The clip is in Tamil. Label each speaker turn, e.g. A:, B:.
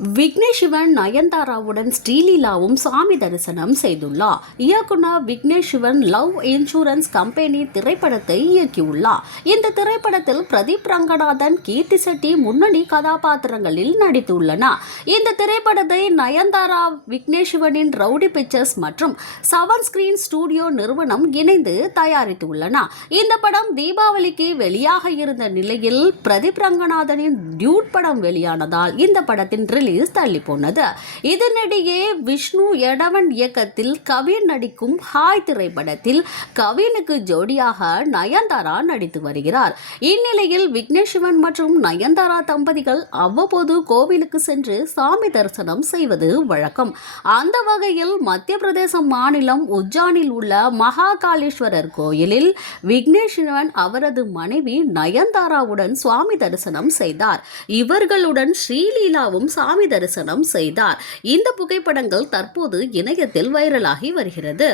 A: விக்னேஷ் சிவன் நயன்தாராவுடன் ஸ்ரீலீலாவும் சாமி தரிசனம் செய்துள்ளார். இயக்குனர் Vignesh Shivan love insurance company திரைப்படத்தை இயக்கியுள்ளார். இந்த திரைப்படத்தில் பிரதீப் ரங்கநாதன் கீர்த்தி செட்டி முன்னணி கதாபாத்திரங்களில் நடித்துள்ளனர். இந்த திரைப்படத்தை நயன்தாரா விக்னேஷ் சிவனின் ரவுடி பிக்சர்ஸ் மற்றும் சவன் ஸ்கிரீன் ஸ்டூடியோ நிறுவனம் இணைந்து தயாரித்துள்ளன இந்த படம் தீபாவளிக்கு வெளியாக இருந்த நிலையில் பிரதீப் ரங்கநாதனின் டியூட் படம் வெளியானதால் இந்த படத்தின் ரிலீஸ் ரிலீஸ் தள்ளி போனது இதனிடையே விஷ்ணு எடவன் இயக்கத்தில் கவின் நடிக்கும் ஹாய் திரைப்படத்தில் கவினுக்கு ஜோடியாக நயன்தாரா நடித்து வருகிறார். இந்நிலையில் விக்னேஷ் சிவன் மற்றும் நயன்தாரா தம்பதிகள் அவ்வப்போது கோவிலுக்கு சென்று சாமி தரிசனம் செய்வது வழக்கம். அந்த வகையில் மத்திய பிரதேச மாநிலம் உஜ்ஜானில் உள்ள மகாகாளேஸ்வரர் கோயிலில் விக்னேஷ் சிவன் அவரது மனைவி நயன்தாராவுடன் சுவாமி தரிசனம் செய்தார். இவர்களுடன் ஸ்ரீலீலாவும் சாமி சாமி தரிசனம் செய்தார். இந்த புகைப்படங்கள் தற்போது இணையத்தில் வைரலாகி வருகிறது.